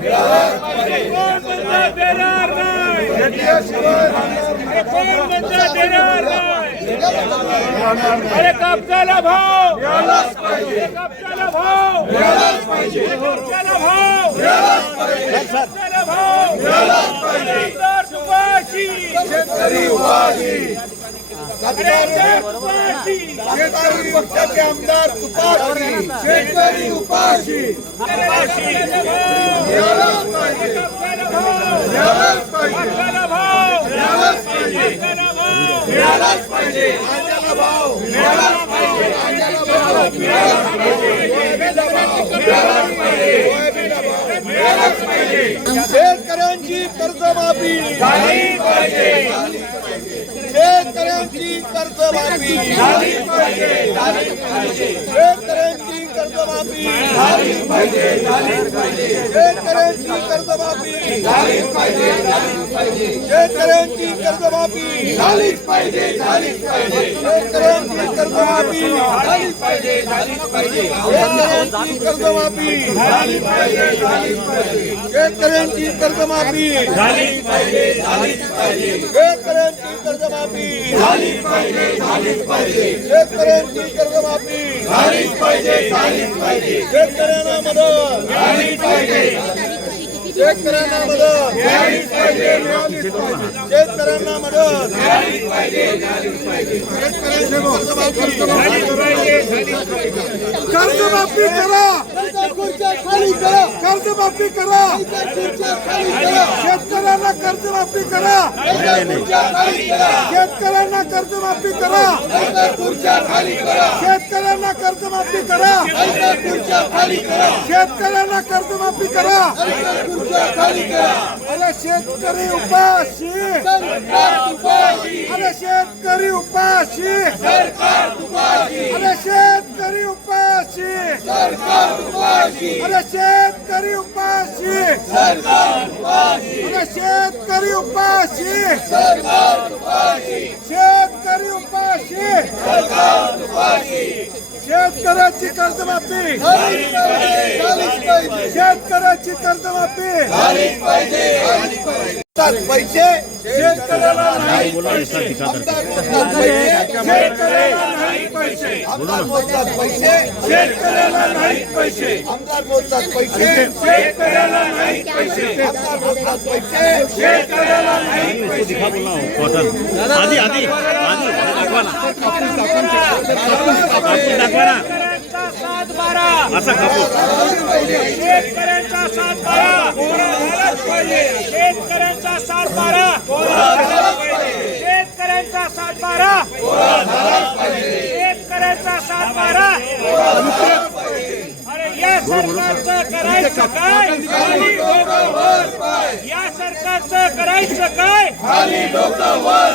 देणार नाही, कोण म्हणतं देणार नाही? अरे कापसाला भाव, कापसाला भाव, कापसाला भाव, कापसाला भाव, आमदार तुपाशी, शेतकरी उपाशी, शेतकरी पक्षाचे आमदार तुपाशी, शेतकरी उपाशी, मिळालाच पाहिजे, कांद्याला भाव मिळालाच पाहिजे, कांद्याला भाव मिळालाच पाहिजे, मिळालाच पाहिजे, शेतकऱ्यांची कर्जमाफी झाली पाहिजे, शेतकऱ्यांची कर्जमाफी झाली पाहिजे, शेतकऱ्यांची कर्जमाफी झाली पाहिजे, शेतकऱ्यांची कर्जमाफी झाली पाहिजे, शेतकऱ्यांची कर्जमाफी झालीच पाहिजे, शेतकऱ्यांची कर्जमाफी झालीच पाहिजे, शेतकऱ्यांची कर्जमाफी झाली पाहिजे, शेतकऱ्यांची कर्जमाफी झाली पाहिजे, शेतकऱ्यांची कर्जमाफी झाली पाहिजे, शेतकऱ्यांची कर्जमाफी झालीच पाहिजे, शेतकऱ्यांना मदत झाली पाहिजे, शेतकऱ्यांना मदत मिळालीच पाहिजे, शेतकऱ्यांना मदत मिळालीच पाहिजे, शेतकऱ्यांची कर्जमाफी करा, कर्जमाफी करा, शेतकऱ्यांना कर्जमाफी करा, शेतकऱ्यांना कर्जमाफी करा, शेतकऱ्यांना कर्जमाफी करा, शेतकऱ्यांना कर्जमाफी करा, अरे शेतकरी उपाशी, अरे शेतकरी उपाशी, अरे शेतकरी उपाशी, अरे शेतकरी उपाशी, अरे शेतकरी उपाशी, शेतकरी उपाशी, शेतकऱ्याची कर्जमाफी, शेतकऱ्याची कर्जमाफी पैसे शेतकऱ्याला नाही, शेतकऱ्याला नाही पैसे, आमदार मोजतात पैसे, शेतकऱ्याला नाही पैसे, आमदार मोजतात पैसे, शेतकऱ्याला नाही पैसे, आमदार मोजतात पैसे, शेतकऱ्याला नाही पैसे, आधी आधी आधी दाखवा ना, दाखवा ना, असा कापूस शेतकऱ्यांचा 7/12 झालाच पाहिजे, शेतकऱ्यांचा 7/12 शेतकऱ्यांचा 7/12 शेतकऱ्यांचा 7/12 अरे या सरकारचं करायचं काय, या सरकारचं करायचं काय, खाली डोकं वर